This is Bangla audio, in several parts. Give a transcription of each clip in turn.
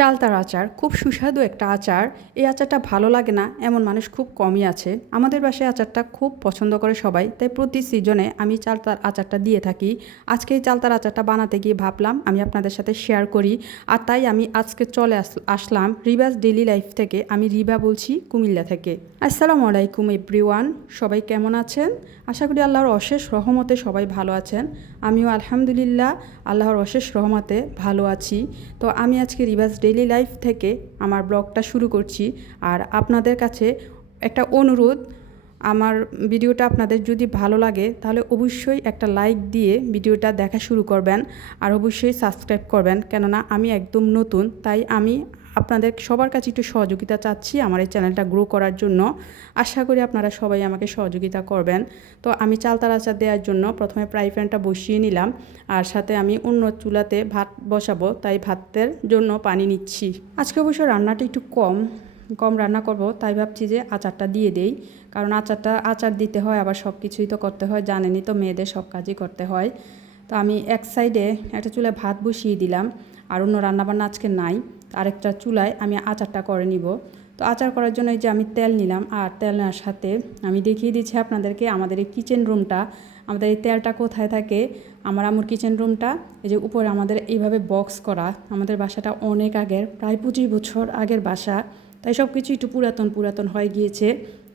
চালতার আচার খুব সুস্বাদু একটা আচার। এই আচারটা ভালো লাগে না এমন মানুষ খুব কমই আছে। আমাদের বাসায় আচারটা খুব পছন্দ করে সবাই, তাই প্রতি সিজনে আমি চালতার আচারটা দিয়ে থাকি। আজকে এই চালতার আচারটা বানাতে গিয়ে ভাবলাম আমি আপনাদের সাথে শেয়ার করি। আর তাই আমি আজকে চলে আসলাম রিবাস ডেইলি লাইফ থেকে। আমি রিবা বলছি, কুমিল্লা থেকে। আসসালামু আলাইকুম এভরিওয়ান, সবাই কেমন আছেন? আশা করি আল্লাহর অশেষ রহমতে সবাই ভালো আছেন। আমিও আলহামদুলিল্লাহ আল্লাহর অশেষ রহমতে ভালো আছি। তো আমি আজকে রিবাস ডেইলি লাইফ থেকে আমার ব্লগটা শুরু করছি। আর আপনাদের কাছে একটা অনুরোধ, আমার ভিডিওটা আপনাদের যদি ভালো লাগে তাহলে অবশ্যই একটা লাইক দিয়ে ভিডিওটা দেখা শুরু করবেন। আর অবশ্যই সাবস্ক্রাইব করবেন, কেননা আমি একদম নতুন, তাই আমি আপনাদের সবার কাছে একটু সহযোগিতা চাচ্ছি আমার এই চ্যানেলটা গ্রো করার জন্য। আশা করি আপনারা সবাই আমাকে সহযোগিতা করবেন। তো আমি চালতার আচার দেওয়ার জন্য প্রথমে ফ্রাই প্যানটা বসিয়ে নিলাম, আর সাথে আমি অন্য চুলাতে ভাত বসাবো, তাই ভাতের জন্য পানি নিচ্ছি। আজকে অবশ্য রান্নাটা একটু কম রান্না করব, তাই ভাবছি যে আচারটা দিয়ে দেই। কারণ আচার দিতে হয়, আবার সব কিছুই তো করতে হয়, জানেনই তো মেয়েদের সব কাজই করতে হয়। তো আমি এক সাইডে একটা চুলায় ভাত বসিয়ে দিলাম, আর অন্য রান্নাবান্না আজকে নাই। আরেকটা চুলায় আমি আচারটা করে নিব। তো আচার করার জন্য এই যে আমি তেল নিলাম, আর তেল নেওয়ার সাথে আমি দেখিয়ে দিচ্ছি আপনাদেরকে আমাদের এই কিচেন রুমটা। আমাদের এই তেলটা কোথায় থাকে? আমার আম্মুর কিচেন রুমটা এই যে উপরে আমাদের এইভাবে বক্স করা। আমাদের বাসাটা অনেক আগের, প্রায় 25 বছর আগের বাসা, তাই সব কিছু একটু পুরাতন হয়ে গিয়েছে।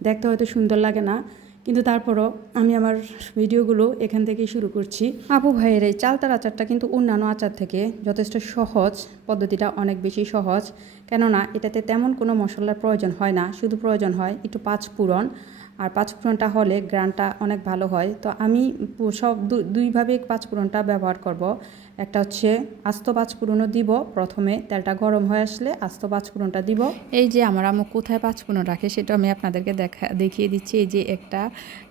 দেখতে হয়তো সুন্দর লাগে না, কিন্তু তারপরও আমি আমার ভিডিওগুলো এখান থেকেই শুরু করছি। আপু ভাইয়ের এই চালতার আচারটা কিন্তু অন্যান্য আচার থেকে যথেষ্ট সহজ, পদ্ধতিটা অনেক বেশি সহজ। কেননা এটাতে তেমন কোনো মশলার প্রয়োজন হয় না, শুধু প্রয়োজন হয় একটু পাঁচফোড়ন। আর পাঁচফোড়নটা হলে গ্রানটা অনেক ভালো হয়। তো আমি সব দুইভাবে পাঁচফোড়নটা ব্যবহার করব। একটা হচ্ছে আস্ত পাঁচফোড়নও দিব, প্রথমে তেলটা গরম হয়ে আসলে আস্ত পাঁচফোড়নটা দিব। এই যে আমার আম্মু কোথায় পাঁচফোড়ন রাখে সেটা আমি আপনাদেরকে দেখিয়ে দিচ্ছি। এই যে একটা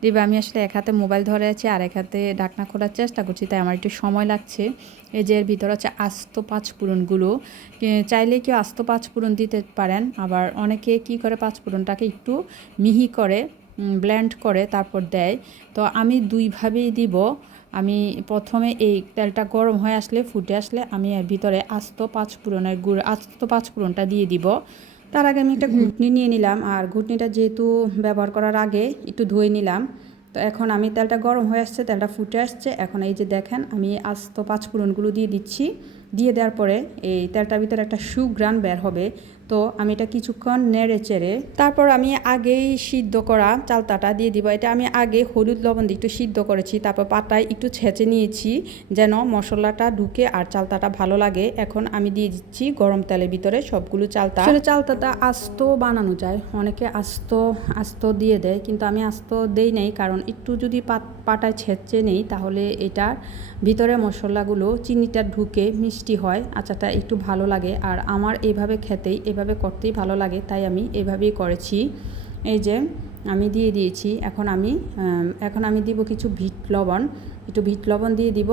ডিবা, আমি আসলে এক হাতে মোবাইল ধরে আছি আর এক হাতে ঢাকনা খোলার চেষ্টা করছি, তাই আমার একটু সময় লাগছে। এই যে এর ভিতরে হচ্ছে আস্ত পাঁচফোড়নগুলো, চাইলে কেউ আস্ত পাঁচফোড়ন দিতে পারেন, আবার অনেকে কি করে পাঁচফোড়নটাকে একটু মিহি করে ব্লেন্ড করে তারপর দেয়। তো আমি দুইভাবেই দিব। আমি প্রথমে এই তেলটা গরম হয়ে আসলে, ফুটে আসলে আমি এর ভিতরে আস্ত পাঁচফোড়নটা দিয়ে দিব। তার আগে আমি একটা ঘুটনি নিয়ে নিলাম, আর ঘুটনিটা যেহেতু ব্যবহার করার আগে একটু ধুয়ে নিলাম। তো এখন আমি তেলটা গরম হয়ে আসছে, তেলটা ফুটে আসছে, এখন এই যে দেখেন আমি আস্ত পাঁচফোড়নগুলো দিয়ে দিচ্ছি। দিয়ে দেওয়ার পরে এই তেলটার ভিতরে একটা সুঘ্রাণ বের হবে। তো আমি এটা কিছুক্ষণ নেড়ে চেড়ে তারপর আমি আগেই সিদ্ধ করা চালতাটা দিয়ে দিব। এটা আমি আগে হলুদ লবণ দিয়ে একটু সিদ্ধ করেছি, তারপর পাটায় একটু ছেঁচে নিয়েছি যেন মশলাটা ঢুকে আর চালতাটা ভালো লাগে। এখন আমি দিয়ে দিচ্ছি গরম তেলের ভিতরে সবগুলো চালতা। আসলে চালতাটা আস্ত বানানো যায়, অনেকে আস্ত দিয়ে দেয়, কিন্তু আমি আস্ত দেই নাই, কারণ একটু যদি পাটায় ছেঁচে নেই তাহলে এটার ভিতরে মশলাগুলো চিনিটা ঢুকে মিষ্টি হয়, আচারটা একটু ভালো লাগে। আর আমার এইভাবে খেতেই, এভাবে করতেই ভালো লাগে, তাই আমি এভাবেই করেছি। এই যে আমি দিয়ে দিয়েছি। এখন আমি দিব কিছু বিট লবণ, একটু বিট লবণ দিয়ে দিব,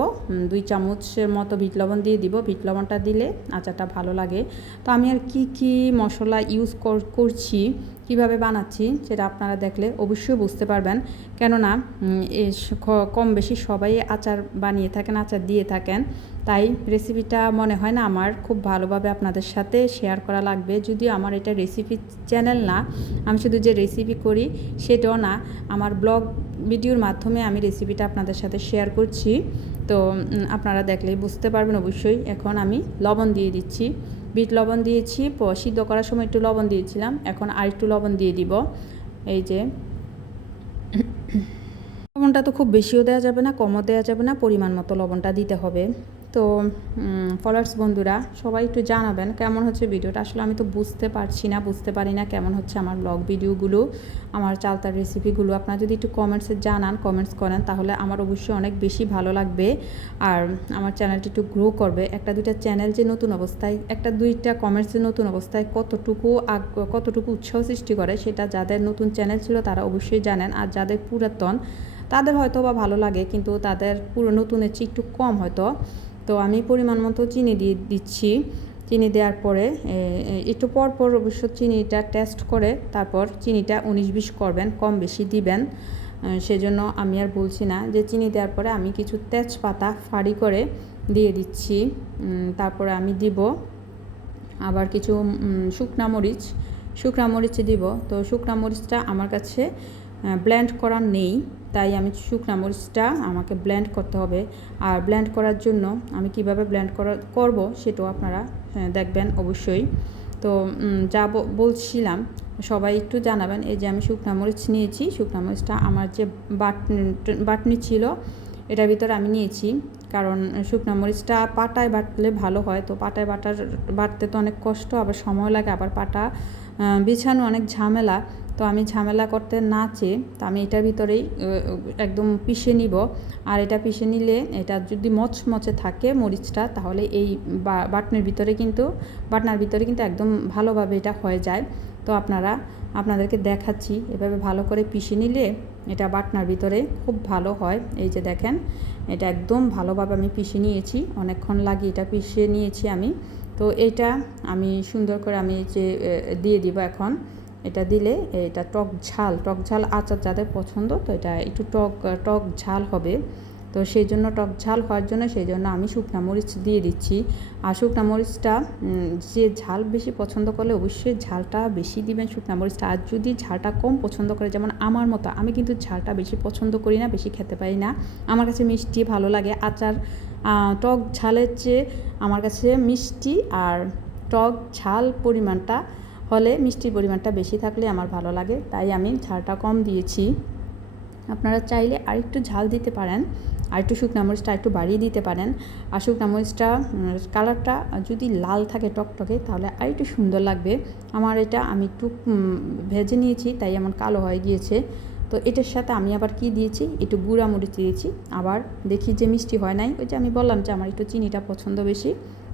2 চামচের মতো বিট লবণ দিয়ে দিব। বিট লবণটা দিলে আচারটা ভালো লাগে। তো আমি আর কি মশলা ইউজ করছি, কিভাবে বানাচ্ছি সেটা আপনারা দেখলে অবশ্যই বুঝতে পারবেন। কেননা কম বেশি সবাই আচার বানিয়ে থাকেন, আচার দিয়ে থাকেন, তাই রেসিপিটা মনে হয় না আমার খুব ভালোভাবে আপনাদের সাথে শেয়ার করা লাগবে। যদিও আমার এটা রেসিপি চ্যানেল না, আমি শুধু যে রেসিপি করি সেটাও না, আমার ব্লগ ভিডিওর মাধ্যমে আমি রেসিপিটা আপনাদের সাথে শেয়ার করছি। তো আপনারা দেখলেই বুঝতে পারবেন অবশ্যই। এখন আমি লবণ দিয়ে দিচ্ছি, বিট লবণ দিয়েছি, সিদ্ধ করার সময় একটু লবণ দিয়েছিলাম, এখন আর একটু লবণ দিয়ে দিব। এই যে লবণটা তো খুব বেশিও দেওয়া যাবে না, কমও দেওয়া যাবে না, পরিমাণ মতো লবণটা দিতে হবে। তো ফলোয়ার্স বন্ধুরা সবাই একটু জানাবেন কেমন হচ্ছে ভিডিওটা। আসলে আমি তো বুঝতে পারি না কেমন হচ্ছে আমার ব্লগ ভিডিওগুলো, আমার চালতার রেসিপিগুলো। আপনারা যদি একটু কমেন্টস করেন তাহলে আমার অবশ্যই অনেক বেশি ভালো লাগবে, আর আমার চ্যানেলটি একটু গ্রো করবে। একটা দুইটা চ্যানেল যে নতুন অবস্থায়, একটা দুইটা কমেন্টস যে নতুন অবস্থায় কতটুকু উৎসাহ সৃষ্টি করে, সেটা যাদের নতুন চ্যানেল ছিল তারা অবশ্যই জানেন। আর যাদের পুরাতন তাদের হয়তো বা ভালো লাগে, কিন্তু তাদের পুরো নতুনের চেয়ে একটু কম হয়তো। তো আমি পরিমাণ মতো চিনি দিয়ে দিচ্ছি। চিনি দেওয়ার পরে একটু পর অবশ্য চিনিটা টেস্ট করে তারপর চিনিটা 19-20 করবেন, কম বেশি দিবেন। সেজন্য আমি আর বলছি না যে চিনি দেওয়ার পরে আমি কিছু তেজপাতা ফাড়ি করে দিয়ে দিচ্ছি। তারপরে আমি দিব আবার কিছু শুকনা মরিচ দিব। তো শুকনা মরিচটা আমার কাছে ব্লেন্ড করা নেই, তাই আমি শুকনা মরিচটা আমাকে ব্লেন্ড করতে হবে। আর ব্লেন্ড করার জন্য আমি কিভাবে ব্লেন্ড করব সেটাও আপনারা দেখবেন অবশ্যই। তো যা বলছিলাম সবাই একটু জানাবেন। এই যে আমি শুকনা মরিচ নিয়েছি, শুকনা মরিচটা আমার যে বাটনি ছিল এটার ভিতরে আমি নিয়েছি, কারণ শুকনা মরিচটা পাটায় বাটলে ভালো হয়। তো পাটায় বাটতে তো অনেক কষ্ট, আবার সময় লাগে, আবার পাটা বিছানো অনেক ঝামেলা। তো আমি ঝামেলা করতে না চেয়ে তো আমি এটার ভিতরেই একদম পিষে নিব। আর এটা পিষে নিলে এটা যদি মচমচে থাকে মরিচটা, তাহলে এই বাটনার ভিতরে কিন্তু একদম ভালোভাবে এটা হয়ে যায়। তো আপনাদেরকে দেখাচ্ছি, এভাবে ভালো করে পিষে নিলে এটা বাটনার ভিতরে খুব ভালো হয়। এই যে দেখেন, এটা একদম ভালোভাবে আমি পিষে নিয়েছি, অনেকক্ষণ লাগিয়ে এটা পিষে নিয়েছি আমি। তো এটা আমি সুন্দর করে আমি যে দিয়ে দিব এখন। এটা দিলে এটা টক ঝাল আচার যাদের পছন্দ, তো এটা একটু টক ঝাল হবে। তো সেই জন্য টক ঝাল হওয়ার জন্য সেই জন্য আমি শুকনা মরিচ দিয়ে দিচ্ছি। আর শুকনা মরিচটা যে ঝাল বেশি পছন্দ করলে অবশ্যই ঝালটা বেশি দিবেন শুকনা মরিচটা। আর যদি ঝালটা কম পছন্দ করে, যেমন আমার মতো, আমি কিন্তু ঝালটা বেশি পছন্দ করি না, বেশি খেতে পারি না। আমার কাছে মিষ্টি ভালো লাগে। আচার টক ঝালের চেয়ে আমার কাছে মিষ্টি আর টক ঝাল পরিমাণটা হলে, মিষ্টির পরিমাণটা বেশি থাকলে আমার ভালো লাগে, তাই আমি ঝালটা কম দিয়েছি। আপনারা চাইলে আরেকটু ঝাল দিতে পারেন, আরেকটু শুকনা মরিচটা একটু বাড়িয়ে দিতে পারেন। আর শুকনা মরিচটা কালারটা যদি লাল থাকে টকটকে, তাহলে আরেকটু সুন্দর লাগবে। আমার এটা আমি একটু ভেজে নিয়েছি, তাই আমার কালো হয়ে গিয়েছে। তো এটার সাথে আমি আবার কি দিয়েছি, একটু গুঁড়া মরিচ দিয়েছি। আবার দেখি যে মিষ্টি হয় নাই, ওই যে আমি বললাম যে আমার একটু চিনিটা পছন্দ বেশি,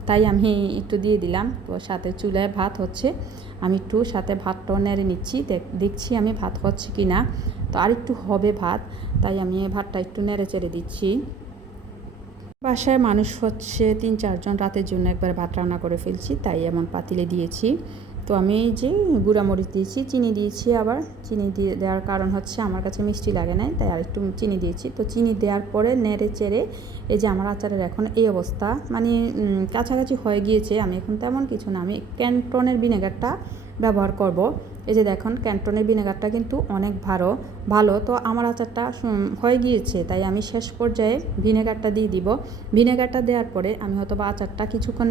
তাই আমি একটু দিয়ে দিলাম। তো সাথে চুলায় ভাত হচ্ছে, আমি একটু সাথে ভাতটাও নেড়ে নিচ্ছি, দেখছি আমি ভাত হচ্ছে কি না। তো আরেকটু হবে ভাত, তাই আমি ভাতটা একটু নেড়ে চেড়ে দিচ্ছি। বাসায় মানুষ হচ্ছে 3-4 জন, রাতের জন্য একবার ভাত রান্না করে ফেলছি, তাই এমন পাতিলে দিয়েছি। তো আমি এই যে গুঁড়ামরিচ দিয়েছি, চিনি দিয়েছি। আবার চিনি দেওয়ার কারণ হচ্ছে আমার কাছে মিষ্টি লাগে না, তাই আর একটু চিনি দিয়েছি। তো চিনি দেওয়ার পরে নেড়ে চেড়ে এই যে আমার আচারের এখন এই অবস্থা, মানে কাছাকাছি হয়ে গিয়েছে। আমি এখন তেমন কিছু না, আমি ক্যান্টনের ভিনেগারটা ব্যবহার করব। এই যে দেখুন, ক্যান্টনের ভিনেগারটা কিন্তু অনেক ভালো। তো আমার আচারটা হয়ে গিয়েছে, তাই আমি শেষ পর্যায়ে ভিনেগারটা দিয়ে দিব। ভিনেগারটা দেওয়ার পরে আমি হয়তো বা আচারটা কিছুক্ষণ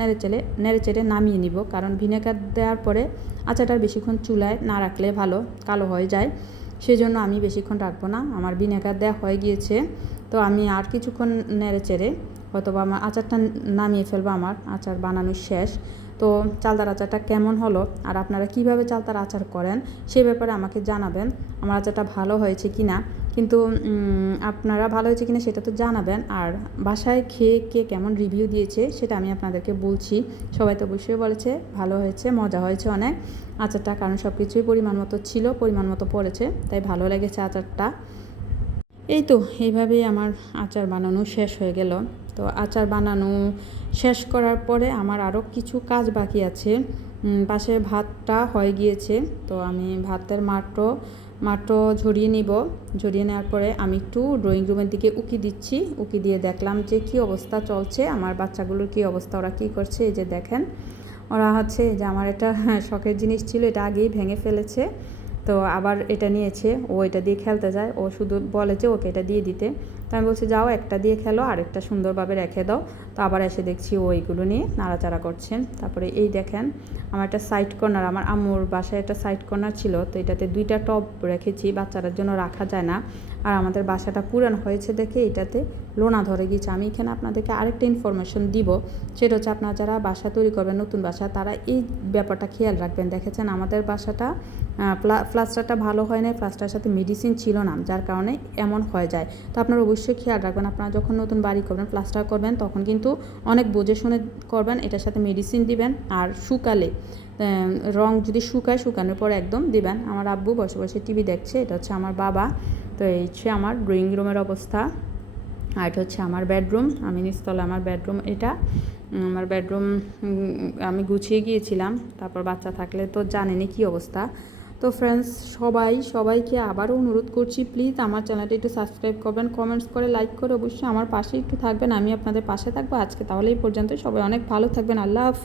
নেড়ে চেড়ে নামিয়ে নিব, কারণ ভিনেগার দেওয়ার পরে আচারটা বেশিক্ষণ চুলায় না রাখলে কালো হয়ে যায়। সেজন্য আমি বেশিক্ষণ রাখবো না, আমার ভিনেগার দেওয়া হয়ে গিয়েছে। তো আমি আর কিছুক্ষণ নেড়ে চেড়ে হয়তো বা আমার আচারটা নামিয়ে ফেলবো। আমার আচার বানানো শেষ। তো চালতার আচারটা কেমন হলো, আর আপনারা কিভাবে চালতার আচার করেন সে ব্যাপারে আমাকে জানাবেন, আমার আচারটা ভালো হয়েছে কি না। কিন্তু আপনারা ভালো হয়েছে কিনা সেটা তো জানাবেন। আর বাসায় খেয়ে কে কেমন রিভিউ দিয়েছে সেটা আমি আপনাদেরকে বলছি। সবাই তো অবশ্যই বলেছে ভালো হয়েছে, মজা হয়েছে অনেক আচারটা, কারণ সব কিছুই পরিমাণ মতো ছিল, পরিমাণ মতো পড়েছে, তাই ভালো লেগেছে আচারটা। এই তো এইভাবেই আমার আচার বানানো শেষ হয়ে গেল। তো আচার বানানো শেষ করার পরে আমার আরও কিছু কাজ বাকি আছে। পাশে ভাতটা হয়ে গিয়েছে, তো আমি ভাতের মাঠও ঝরিয়ে নিব। ঝরিয়ে নেওয়ার পরে আমি একটু ড্রয়িং রুমের দিকে উকি দিচ্ছি। উকি দিয়ে দেখলাম যে কী অবস্থা চলছে, আমার বাচ্চাগুলোর কী অবস্থা, ওরা কী করছে। এই যে দেখেন, ওরা হচ্ছে যে আমার এটা শখের জিনিস ছিল, এটা আগেই ভেঙে ফেলেছে। তো আবার এটা নিয়েছে, ও এটা দিয়ে খেলতে যায়, ও শুধু বলে যে ওকে এটা দিয়ে দিতে। তো আমি বলছি যাও একটা দিয়ে খেলো, আরেকটা সুন্দরভাবে রেখে দাও। তো আবার এসে দেখছি ও এইগুলো নিয়ে নাড়াচাড়া করছে। তারপরে এই দেখেন, আমার একটা সাইড কর্নার, আমার আম্মুর বাসায় একটা সাইড কর্নার ছিল, তো এটাতে 2টা টব রেখেছি, বাচ্চাদের জন্য রাখা যায় না। আর আমাদের বাসাটা পুরানো হয়েছে দেখে এটাতে লোনা ধরে গিয়েছে। আমি এখানে আপনাদেরকে আরেকটা ইনফরমেশন দিব, সেটা হচ্ছে আপনারা যারা বাসা তৈরি করবেন, নতুন বাসা, তারা এই ব্যাপারটা খেয়াল রাখবেন। দেখেছেন আমাদের বাসাটা প্লাস্টারটা ভালো হয় না, প্লাস্টারের সাথে মেডিসিন ছিল না, যার কারণে এমন হয়ে যায়। তো আপনারা অবশ্যই খেয়াল রাখবেন, আপনারা যখন নতুন বাড়ি করবেন, প্লাস্টার করবেন, তখন কিন্তু অনেক বুঝে শুনে করবেন। এটার সাথে মেডিসিন দিবেন, আর শুকালে রং যদি শুকানোর পর একদম দিবেন। আমার আব্বু বসে বসে টিভি দেখছে, এটা হচ্ছে আমার বাবা। তো এই হচ্ছে আমার ড্রয়িং রুমের অবস্থা, আর এটা হচ্ছে আমার বেডরুম, আমি নিচতলা আমার বেডরুম। এটা আমার বেডরুম আমি গুছিয়ে গিয়েছিলাম, তারপর বাচ্চা থাকলে তো জানেনই কী অবস্থা। তো ফ্রেন্ডস, সবাইকে আবারও অনুরোধ করছি, প্লিজ আমার চ্যানেলটা একটু সাবস্ক্রাইব করবেন, কমেন্টস করে, লাইক করে অবশ্যই আমার পাশে একটু থাকবেন, আমি আপনাদের পাশে থাকবো। আজকে তাহলে এই পর্যন্ত, সবাই অনেক ভালো থাকবেন। আল্লাহ হাফেজ।